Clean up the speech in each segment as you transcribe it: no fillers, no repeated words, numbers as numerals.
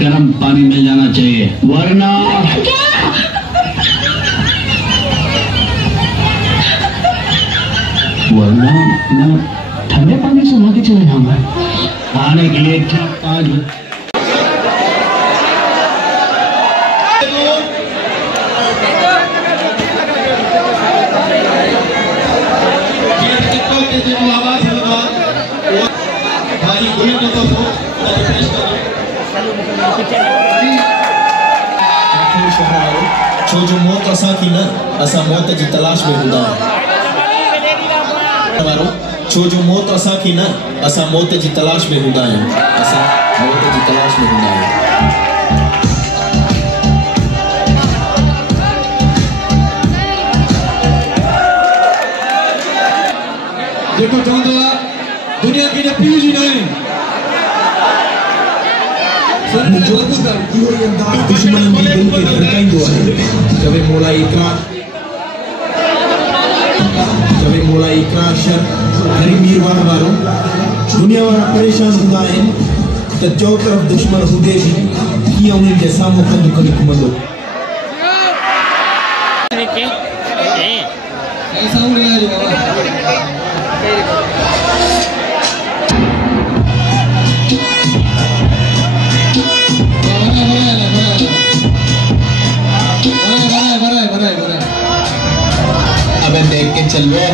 गर्म पानी मिल जाना चाहिए, वरना मैं ठंडे पानी से नहा के चले जाऊंगा। आने के लिए ठीक 5 बजे। छो जो मौत असा थी न, असा मौत की तलाश में हूंदा आहियूं। छो जो मौत असा थी न, असा मौत की तलाश में हूंदा आहियूं। असा मौत की तलाश में हूंदा आहियूं। जेको चवंदो आहे दुनिया खे पीउ जी न आहे, दुश्मन जी दिल खे धड़काईंदो आहे। चवे मोला इकरार शर हरी मीरवाह वारो। दुनिया वारा परेशान हूंदा आहिनि त चौ तरफ़ दुश्मन हुजे बि कीअं उन्हनि जे साम्हूं कंधु खणी घुमंदो। अबे देख के चल बे।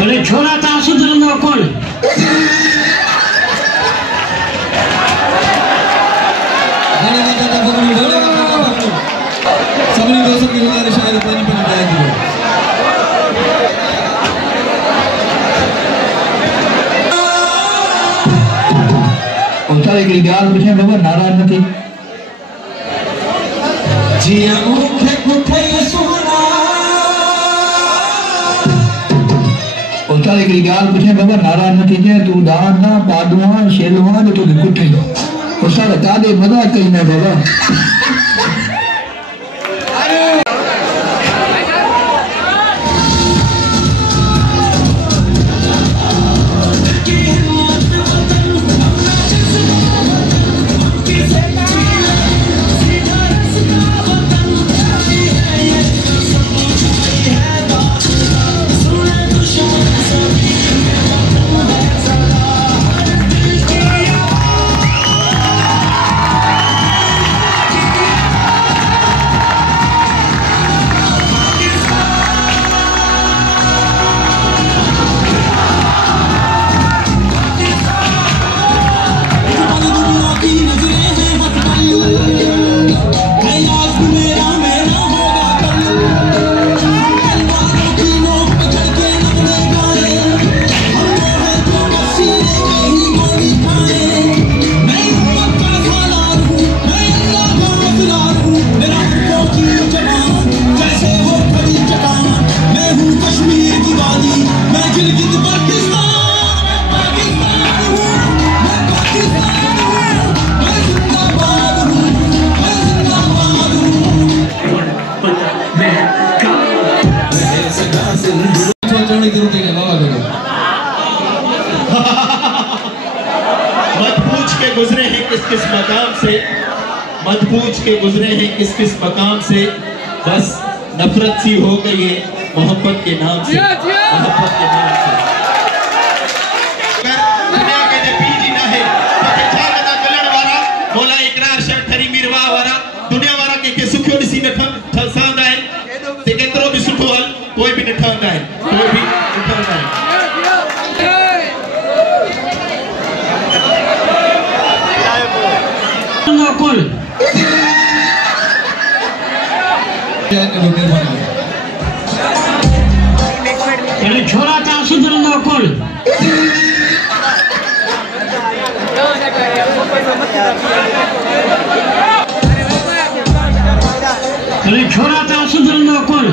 अरे छोरा था सुधरंदो कोन। सभिनी दोस्तनि खे गुज़ारिश आहे त पानी पिलाए ॾियो। हिकिड़ी ॻाल्हि पुछां बाबा, नाराज़ न थी। जीअं मूंखे कुठे सुना। हिकिड़ी ॻाल्हि पुछां बाबा, नाराज़ न थी। तूं दान ना पाडुआ शेलवा जो तोखे कुठे उसां काॾे मज़ाक कई न बाबा। मत पूछ के गुजरे हैं किस किस मकाम से, बस नफरत सी हो गई है मोहब्बत के नाम से। मोहब्बत के नाम से दुनिया के जे पीजी ना है तो छा कदा चलण वारा मोला इकरार शर ठरी मीरवा वारा। दुनिया वारा के सुखियो ॾिसी न ठसांदा आहिनि ते केतिरो बि सुठो हल कोई बि न ठहंदा आहिनि, कोई बि न ठहंदा आहिनि। छोरा था सुधरंदो कोन। छोरा था सुधरंदो कोन।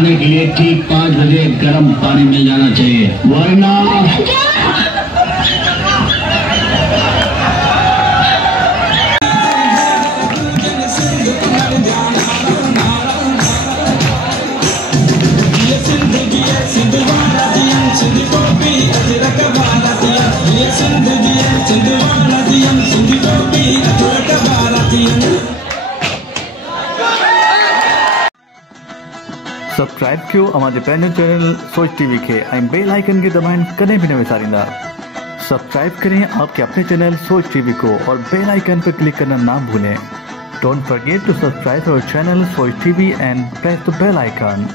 नहाने के लिए ठीक 5 बजे गर्म पानी मिल जाना चाहिए, वरना सब्सक्राइब कयो अमाजे पंहिंजो चैनल सोच टीवी के ऐं बेल आइकन के दबाइण कदें भी न विसारींदा। सब्सक्राइब करें आपके अपने चैनल सोच टीवी को और बेल आइकन पर क्लिक करना ना भूलें। Don't forget to subscribe our channel Soch TV and press the bell icon.